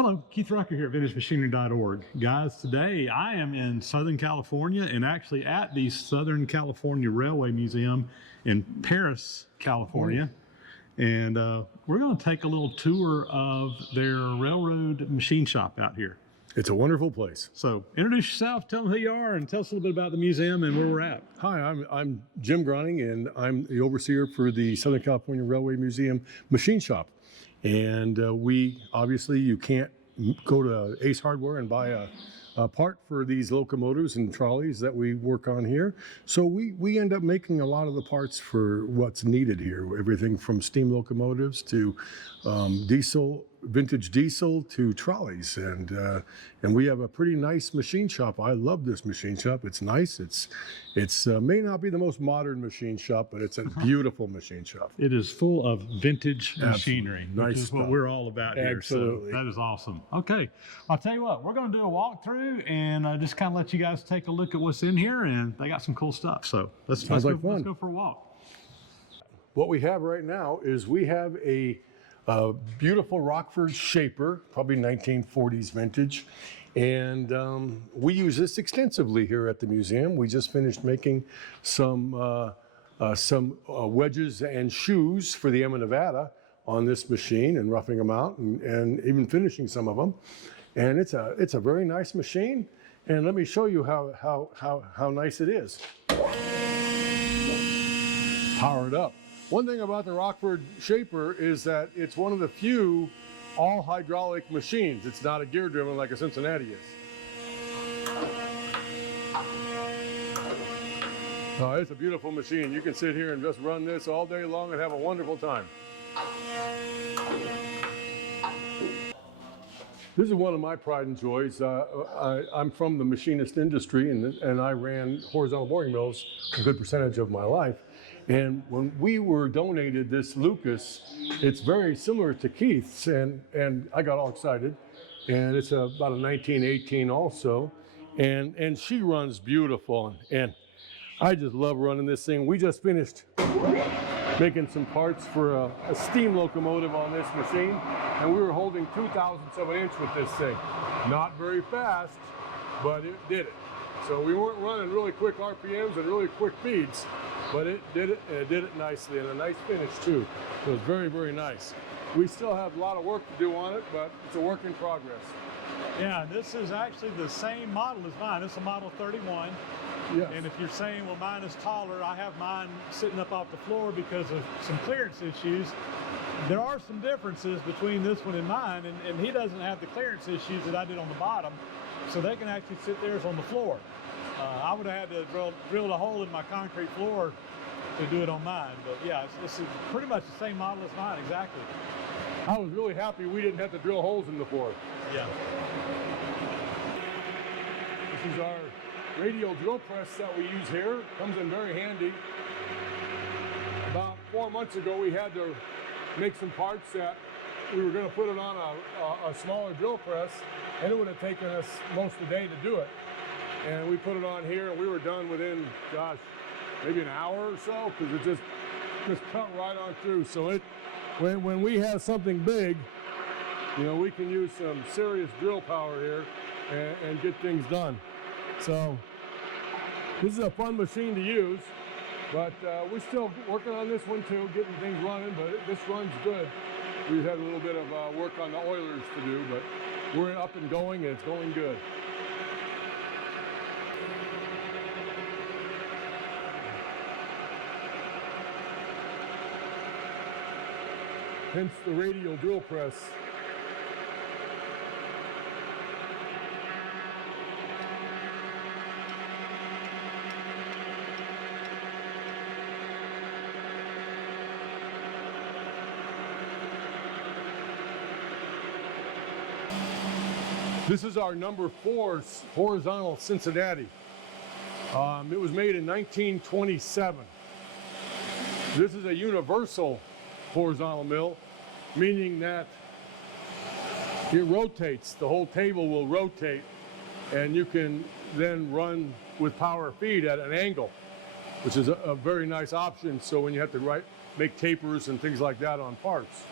Hello, Keith Rucker here at VintageMachinery.org. Guys, today I am in Southern California and actually at the Southern California Railway Museum in Paris, California. And we're going to take a little tour of their railroad machine shop out here. It's a wonderful place. So introduce yourself, tell them who you are, and tell us a little bit about the museum and where we're at. Hi, I'm Jim Groning, and I'm the overseer for the Southern California Railway Museum machine shop. And you can't go to Ace Hardware and buy a part for these locomotives and trolleys that we work on here. So we end up making a lot of the parts for what's needed here. Everything from steam locomotives to vintage diesel to trolleys, and we have a pretty nice machine shop. I love this machine shop. It's nice. It's may not be the most modern machine shop, but it's a beautiful machine shop. It is full of vintage machinery, Nice which is stuff. what we're all about here. Absolutely. So that is awesome. Okay, I'll tell you what, we're going to do a walkthrough and just kind of let you guys take a look at what's in here, and they got some cool stuff. So let's go for a walk. What we have right now is we have a beautiful Rockford Shaper, probably 1940s vintage, and we use this extensively here at the museum. We just finished making some wedges and shoes for the Emma Nevada on this machine and roughing them out and even finishing some of them. And it's a very nice machine. And let me show you how nice it is. Powered up. One thing about the Rockford Shaper is that it's one of the few all hydraulic machines. It's not a gear driven like a Cincinnati is. It's a beautiful machine. You can sit here and just run this all day long and have a wonderful time. This is one of my pride and joys. I'm from the machinist industry, and I ran horizontal boring mills a good percentage of my life. And when we were donated this Lucas, it's very similar to Keith's, and I got all excited. And it's about a 1918 also, and she runs beautiful, and I just love running this thing. We just finished making some parts for a steam locomotive on this machine, and we were holding 2/1000 of an inch with this thing. Not very fast, but it did it. So we weren't running really quick RPMs and really quick feeds, but it did it, and it did it nicely, and a nice finish too. So it was very, very nice. We still have a lot of work to do on it, but it's a work in progress. Yeah, this is actually the same model as mine. It's a Model 31. Yes. And if you're saying, well, mine is taller, I have mine sitting up off the floor because of some clearance issues. There are some differences between this one and mine, and he doesn't have the clearance issues that I did on the bottom, so they can actually sit theirs on the floor. I would have had to drill a hole in my concrete floor to do it on mine, but yeah, this is pretty much the same model as mine, exactly. I was really happy we didn't have to drill holes in the floor. Yeah. This is our radial drill press that we use here. Comes in very handy. About 4 months ago, we had to make some parts that we were going to put it on a smaller drill press, and it would have taken us most of the day to do it. And we put it on here, and we were done within, gosh, maybe an hour or so, because it just cut right on through. So when we have something big, you know, we can use some serious drill power here and get things done. So this is a fun machine to use, but we're still working on this one too, getting things running, but this runs good. We've had a little bit of work on the oilers to do, but we're up and going, and it's going good. Hence the radial drill press. This is our number 4 horizontal Cincinnati. It was made in 1927. This is a universal horizontal mill, meaning that it rotates. The whole table will rotate, and you can then run with power feed at an angle, which is a very nice option. So when you have to make tapers and things like that on parts.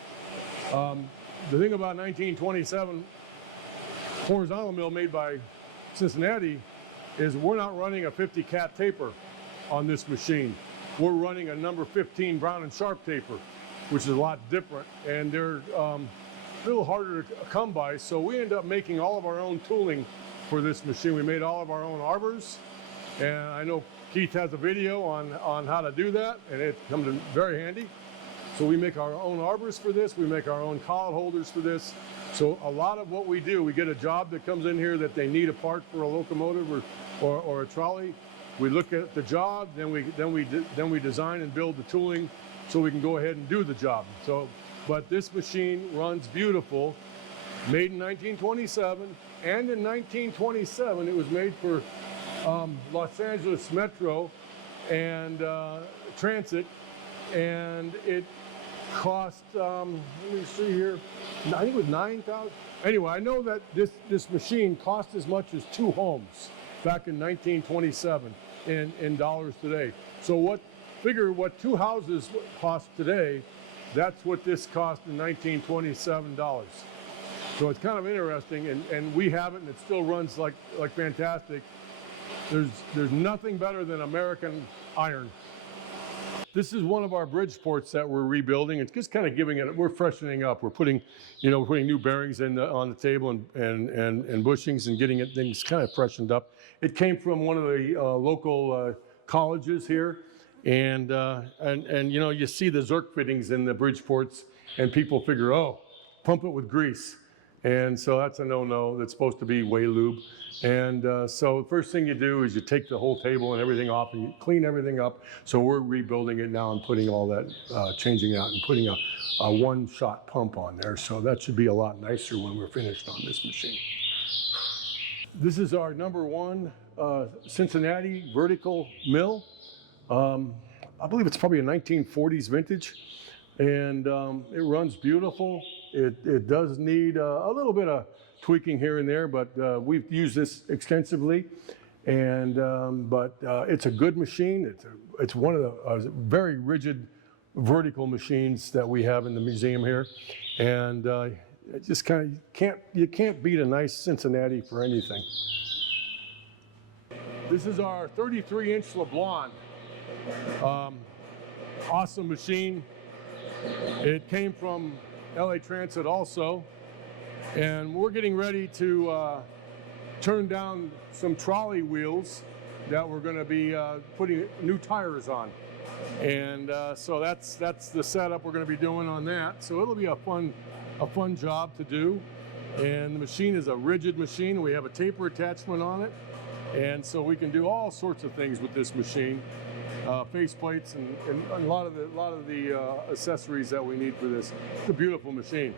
The thing about 1927 horizontal mill made by Cincinnati is we're not running a 50 cat taper on this machine. We're running a number 15 Brown and Sharp taper, which is a lot different, and they're a little harder to come by, so we end up making all of our own tooling for this machine. We made all of our own arbors, and I know Keith has a video on how to do that, and it comes in very handy. So we make our own arbors for this, we make our own collet holders for this. So a lot of what we do, we get a job that comes in here that they need a part for a locomotive or a trolley. We look at the job, then we design and build the tooling so we can go ahead and do the job. So, but this machine runs beautiful, made in 1927, and in 1927 it was made for Los Angeles Metro and Transit, and it cost, let me see here, I think it was $9,000. Anyway, I know that this machine cost as much as 2 homes back in 1927 in dollars today. So figure what 2 houses cost today, that's what this cost in 1927 dollars. So it's kind of interesting, and we have it, and it still runs like fantastic. There's nothing better than American iron. This is one of our Bridgeports that we're rebuilding. It's just kind of we're freshening up. We're putting new bearings on the table and bushings and getting things kind of freshened up. It came from one of the local colleges here, and you see the Zerk fittings in the Bridgeports, and people figure, oh, pump it with grease. And so that's a no-no. That's supposed to be whey lube. And so the first thing you do is you take the whole table and everything off and you clean everything up. So we're rebuilding it now and putting all that, changing out and putting a one-shot pump on there. So that should be a lot nicer when we're finished on this machine. This is our #1 Cincinnati vertical mill. I believe it's probably a 1940s vintage, and it runs beautiful. It does need a little bit of tweaking here and there, but we've used this extensively, and but it's a good machine. It's one of the very rigid vertical machines that we have in the museum here, and it just kind of you can't beat a nice Cincinnati for anything. This is our 33-inch LeBlanc. Awesome machine. It came from LA Transit also, and we're getting ready to turn down some trolley wheels that we're going to be putting new tires on, and so that's the setup we're going to be doing on that. So it'll be a fun job to do, and the machine is a rigid machine. We have a taper attachment on it, and so we can do all sorts of things with this machine. Face plates and a lot of the accessories that we need for this. It's a beautiful machine.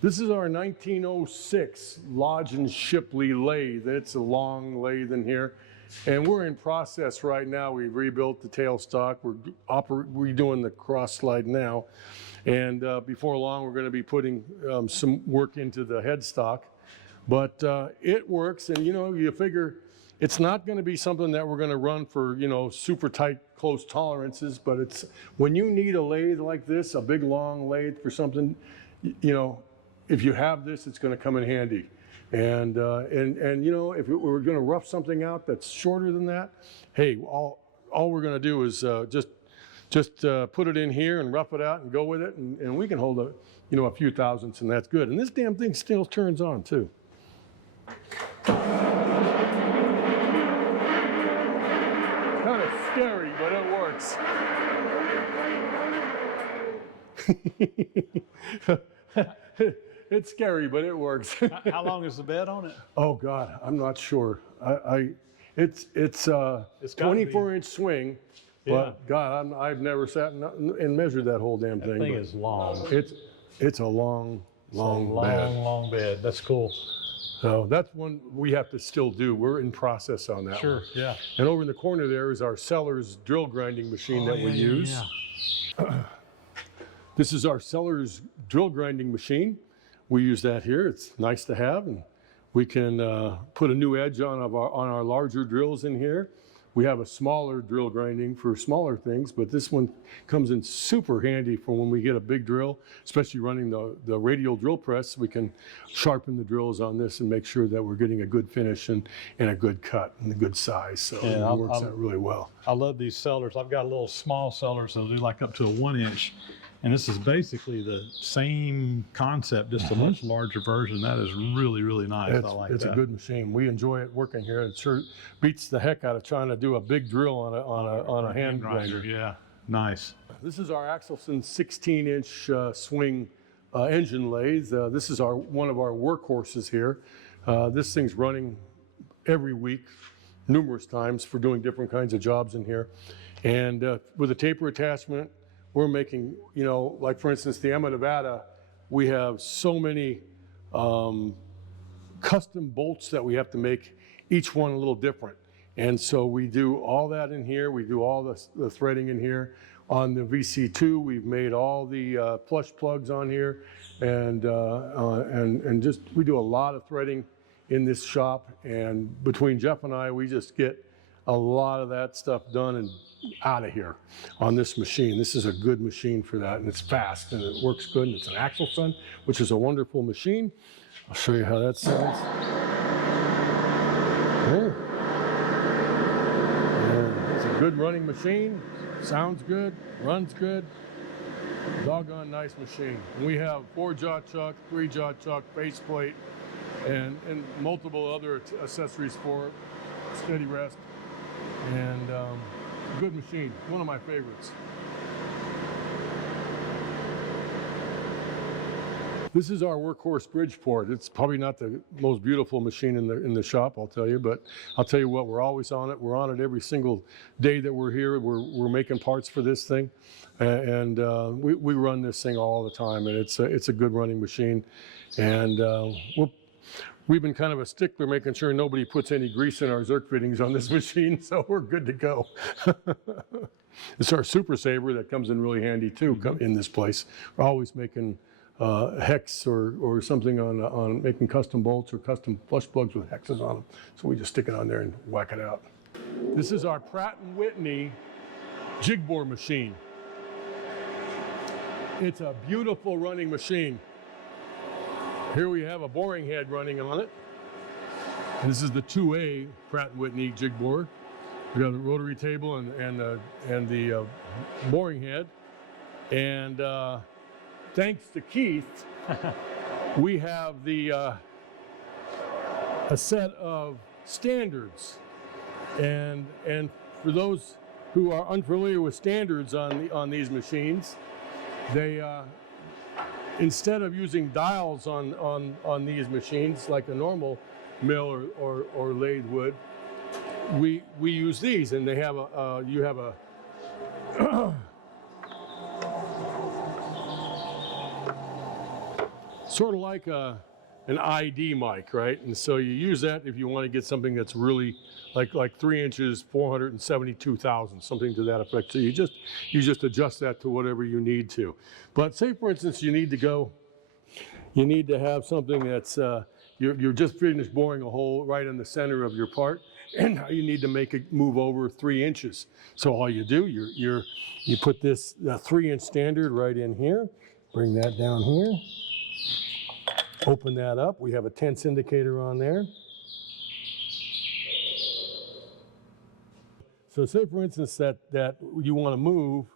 This is our 1906 Lodge and Shipley lathe. It's a long lathe in here, and we're in process right now. We've rebuilt the tailstock. We're redoing the cross slide now, and before long we're going to be putting some work into the headstock. But it works, and you figure it's not going to be something that we're going to run for, super tight, close tolerances, but it's when you need a lathe like this, a big long lathe for something, if you have this, it's going to come in handy. And if we're going to rough something out that's shorter than that, hey, all we're going to do is just put it in here and rough it out and go with it, and we can hold a few thousandths, and that's good. And this damn thing still turns on too. Kind of scary, but it works. It's scary, but it works. How long is the bed on it? Oh God, I'm not sure. It's 24-inch swing, but yeah. God, I've never sat and measured that whole damn thing. That thing is long. It's a long bed. Long bed. That's cool. So that's one we have to still do. We're in process on that. Sure, one. Yeah. And over in the corner there is our Sellers drill grinding machine that we use. Yeah. This is our Sellers drill grinding machine. We use that here. It's nice to have, and we can put a new edge on our larger drills in here. We have a smaller drill grinding for smaller things, but this one comes in super handy for when we get a big drill, especially running the radial drill press. We can sharpen the drills on this and make sure that we're getting a good finish and a good cut and a good size. So it works out really well. I love these sellers. I've got a little small sellers that'll do like up to a 1 inch. And this is basically the same concept, just a much larger version. That is really, really nice. I like it's that. a good machine. We enjoy it working here. It sure beats the heck out of trying to do a big drill on a hand grinder. Yeah, nice. This is our Axelson 16-inch swing engine lathe. This is one of our workhorses here. This thing's running every week, numerous times for doing different kinds of jobs in here. And with a taper attachment, we're making, you know, like for instance, the Emma Nevada, we have so many custom bolts that we have to make, each one a little different. And so we do all that in here. We do all the threading in here. On the VC2, we've made all the flush plugs on here. And just, we do a lot of threading in this shop. And between Jeff and I, we just get a lot of that stuff done and out of here on this machine. This is a good machine for that, and it's fast and it works good, and it's an Axelson, which is a wonderful machine. I'll show you how that sounds. Yeah. It's a good running machine, sounds good, runs good, doggone nice machine. And we have 4-jaw chuck, 3-jaw chuck, faceplate, and multiple other accessories for it, steady rest. And good machine, one of my favorites. This is our workhorse Bridgeport. It's probably not the most beautiful machine in the shop, I'll tell you, but I'll tell you what, we're always on it. We're on it every single day that we're here. We're making parts for this thing, and we run this thing all the time, and it's a good running machine. And we've been kind of a stickler making sure nobody puts any grease in our Zerk fittings on this machine, so we're good to go. It's our Super Saver that comes in really handy too in this place. We're always making hex or something on making custom bolts or custom flush plugs with hexes on them. So we just stick it on there and whack it out. This is our Pratt & Whitney Jig Bore machine. It's a beautiful running machine. Here we have a boring head running on it. And this is the 2A Pratt & Whitney Jig Bore. We got the rotary table and the boring head. And thanks to Keith, we have a set of standards. And for those who are unfamiliar with standards on these machines, they instead of using dials on these machines like a normal mill or lathe would, we use these, and they have you have a sort of like an ID mic, right? And so you use that if you want to get something that's really like 3 inches, 472 thousandths, something to that effect. So you just adjust that to whatever you need to. But say for instance you need to have something that's you're just finished boring a hole right in the center of your part, and now you need to make it move over 3 inches. So all you do, you put this 3-inch standard right in here, bring that down here. Open that up. We have a tense indicator on there. So say for instance that you want to move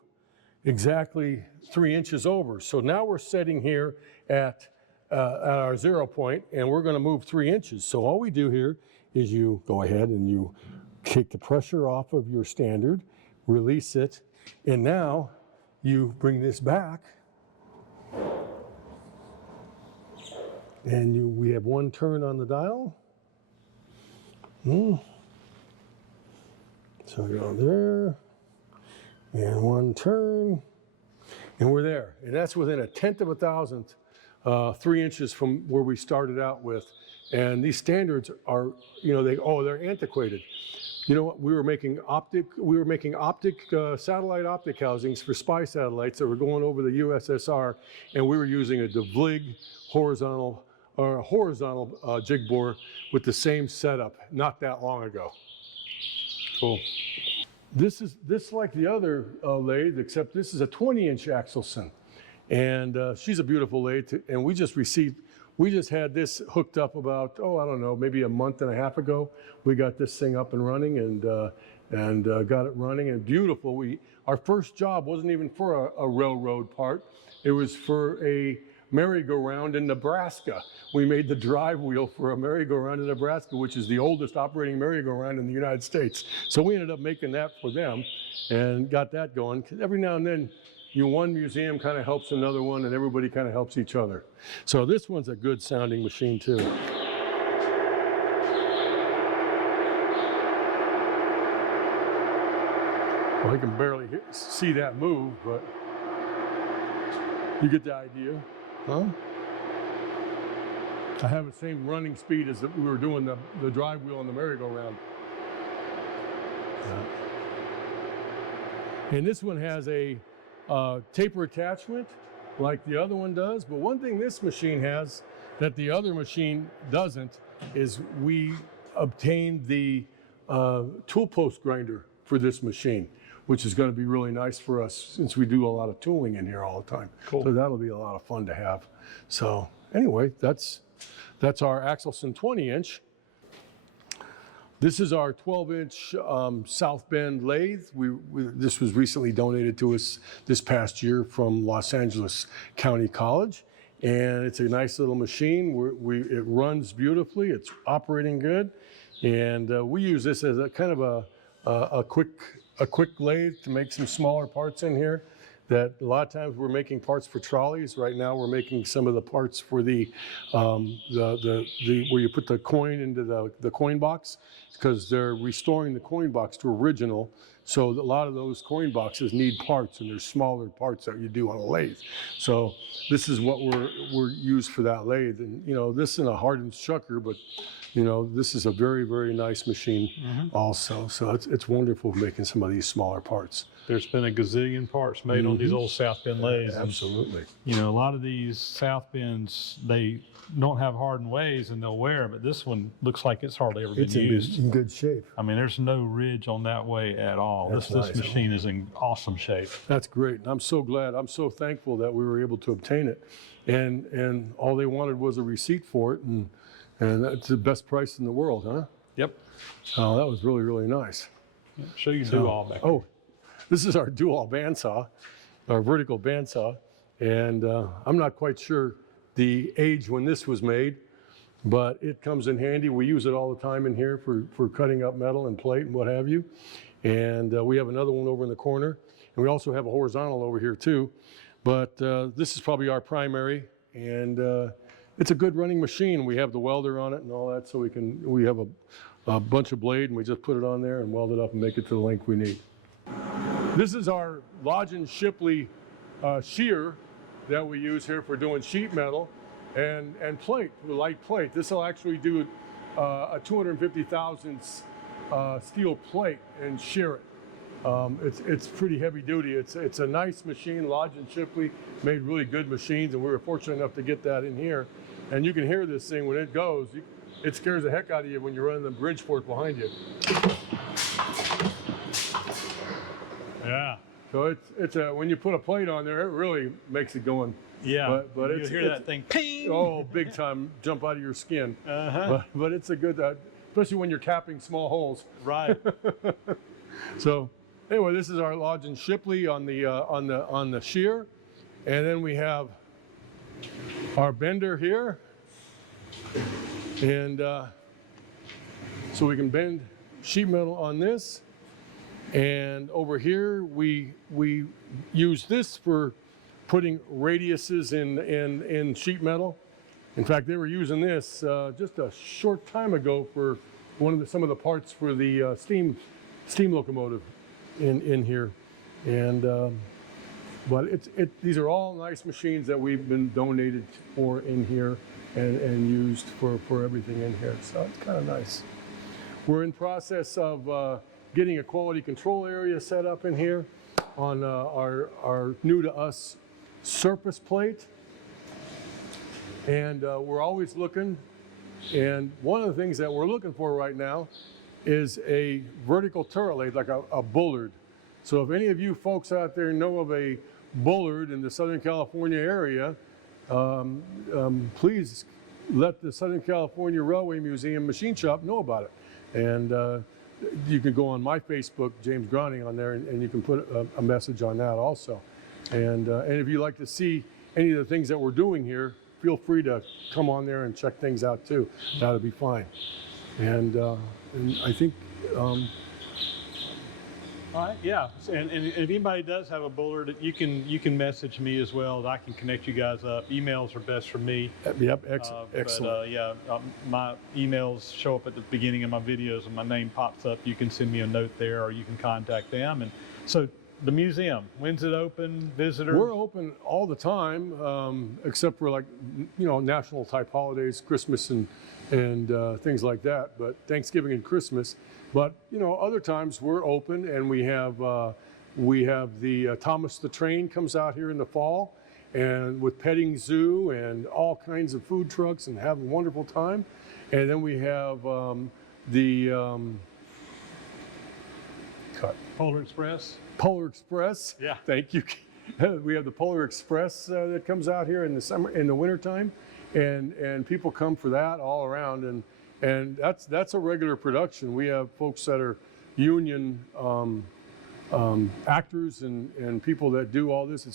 exactly 3 inches over. So now we're setting here at our 0 point, and we're going to move 3 inches. So all we do here is you go ahead and you take the pressure off of your standard, release it, and now you bring this back. And we have 1 turn on the dial. So go there, and 1 turn, and we're there. And that's within a 1/10 of a thousandth, 3 inches from where we started out with. And these standards are, they're antiquated. You know what? We were making satellite optic housings for spy satellites that were going over the USSR, and we were using a DeVlig horizontal jig bore with the same setup not that long ago. Cool. This is like the other lathe, except this is a 20-inch Axelson. And she's a beautiful lathe. And we just had this hooked up about, I don't know, maybe a month and a half ago. We got this thing up and running and got it running and beautiful. Our first job wasn't even for a railroad part. It was for a merry-go-round in Nebraska. We made the drive wheel for a merry-go-round in Nebraska, which is the oldest operating merry-go-round in the United States. So we ended up making that for them and got that going. 'Cause every now and then, one museum kind of helps another one and everybody kind of helps each other. So this one's a good sounding machine too. Well, I can barely see that move, but you get the idea. Huh? I have the same running speed as we were doing the drive wheel on the merry-go-round. And this one has a taper attachment like the other one does. But one thing this machine has that the other machine doesn't is we obtained the tool post grinder for this machine, which is going to be really nice for us since we do a lot of tooling in here all the time. Cool. So that'll be a lot of fun to have. So anyway, that's our Axelson 20-inch. This is our 12-inch South Bend lathe. This was recently donated to us this past year from Los Angeles County College. And it's a nice little machine. It runs beautifully. It's operating good. And we use this as a kind of a quick lathe to make some smaller parts in here. That a lot of times we're making parts for trolleys. Right now we're making some of the parts for the where you put the coin into the coin box, because they're restoring the coin box to original. So a lot of those coin boxes need parts, and there's smaller parts that you do on a lathe. So this is what we're used for that lathe. And this isn't a hardened chucker, but this is a very, very nice machine also. So it's wonderful making some of these smaller parts. There's been a gazillion parts made on these old South Bend lathes. Absolutely. And, a lot of these South Bends, they don't have hardened ways and they'll wear, but this one looks like it's hardly ever been used. It's in good shape. I mean, there's no ridge on that way at all. This machine is in awesome shape. That's great. I'm so glad. I'm so thankful that we were able to obtain it. And all they wanted was a receipt for it, and that's the best price in the world, huh? Yep. Oh, that was really, really nice. Show you do-all back there. Oh, this is our do-all bandsaw, our vertical bandsaw. And I'm not quite sure the age when this was made, but it comes in handy. We use it all the time in here for cutting up metal and plate and what have you. And we have another one over in the corner. And we also have a horizontal over here too. But this is probably our primary. And it's a good running machine. We have the welder on it and all that, so we have a bunch of blade, and we just put it on there and weld it up and make it to the length we need. This is our Lodge & Shipley shear that we use here for doing sheet metal and plate, light plate. This will actually do a 250 thousandths steel plate and shear it. It's pretty heavy duty. It's a nice machine. Lodge & Shipley made really good machines, and we were fortunate enough to get that in here. And you can hear this thing when it goes. It scares the heck out of you when you're running the Bridgeport behind you. Yeah. So when you put a plate on there, it really makes it going. Yeah. But you hear that thing, ping! Oh, big time, jump out of your skin. But it's a good, especially when you're capping small holes. Right. So anyway, this is our Lodge & Shipley on the shear, and then we have our bender here, and so we can bend sheet metal on this. And over here, we use this for putting radiuses in sheet metal. In fact, they were using this just a short time ago for some of the parts for the steam locomotive in here. And but these are all nice machines that we've been donated for in here and used for everything in here. So it's kind of nice. We're in process of getting a quality control area set up in here on our new to us surface plate. And we're always looking. And one of the things that we're looking for right now is a vertical turret lathe, like a bullard. So if any of you folks out there know of a bullard in the Southern California area, please let the Southern California Railway Museum Machine Shop know about it. And you can go on my Facebook, James Groning, on there, and you can put a message on that also. And if you'd like to see any of the things that we're doing here, feel free to come on there and check things out too. That'll be fine. And I think, all right, yeah. And if anybody does have a bullard, you can message me as well. I can connect you guys up. Emails are best for me. yep, excellent. My emails show up at the beginning of my videos, and my name pops up. You can send me a note there, or you can contact them. And so the museum, when's it open? Visitors? We're open all the time, except for, like, national type holidays, Christmas and things like that. But Thanksgiving and Christmas. But other times we're open, and we have the Thomas the Train comes out here in the fall, and with petting zoo and all kinds of food trucks, and have a wonderful time. And then we have Polar Express. Polar Express. Yeah. Thank you. We have the Polar Express that comes out here in the summer, in the wintertime, and people come for that all around, and that's a regular production. We have folks that are union actors and people that do all this.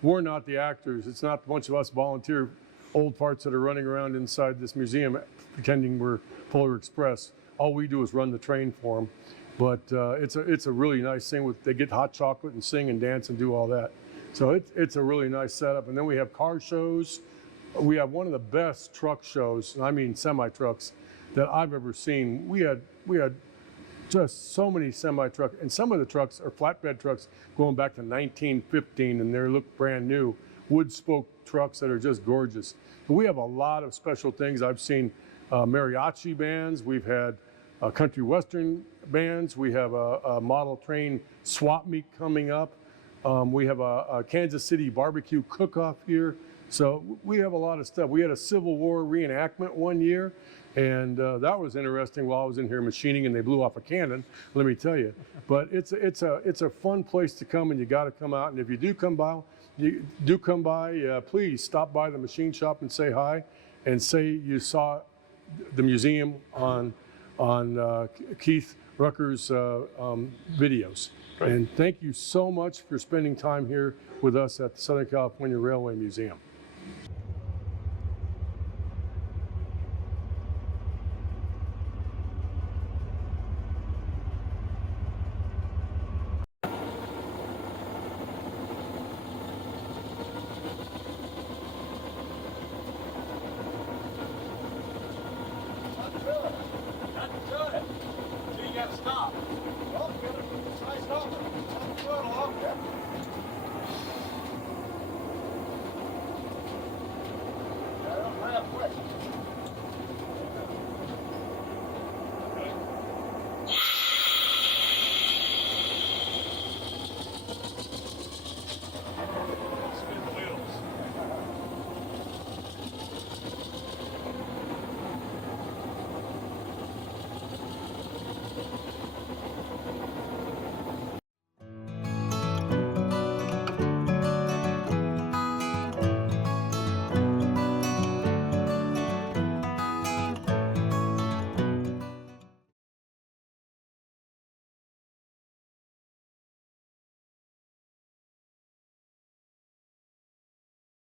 We're not the actors. It's not a bunch of us volunteer old parts that are running around inside this museum pretending we're Polar Express. All we do is run the train for them. But it's a really nice thing. They get hot chocolate and sing and dance and do all that. So it's a really nice setup. And then we have car shows. We have one of the best truck shows, I mean semi-trucks, that I've ever seen. We had just so many semi-trucks, and some of the trucks are flatbed trucks going back to 1915, and they look brand new. Wood spoke trucks that are just gorgeous. But we have a lot of special things. I've seen mariachi bands. We've had country western bands. We have a model train swap meet coming up. We have a Kansas City barbecue cook-off here. So we have a lot of stuff. We had a Civil War reenactment one year, and that was interesting while I was in here machining, and they blew off a cannon, let me tell you. But it's a fun place to come, and you got to come out. And if you do come by, please stop by the machine shop and say hi, and say you saw the museum on Keith Rucker's videos. Right. And thank you so much for spending time here with us at the Southern California Railway Museum.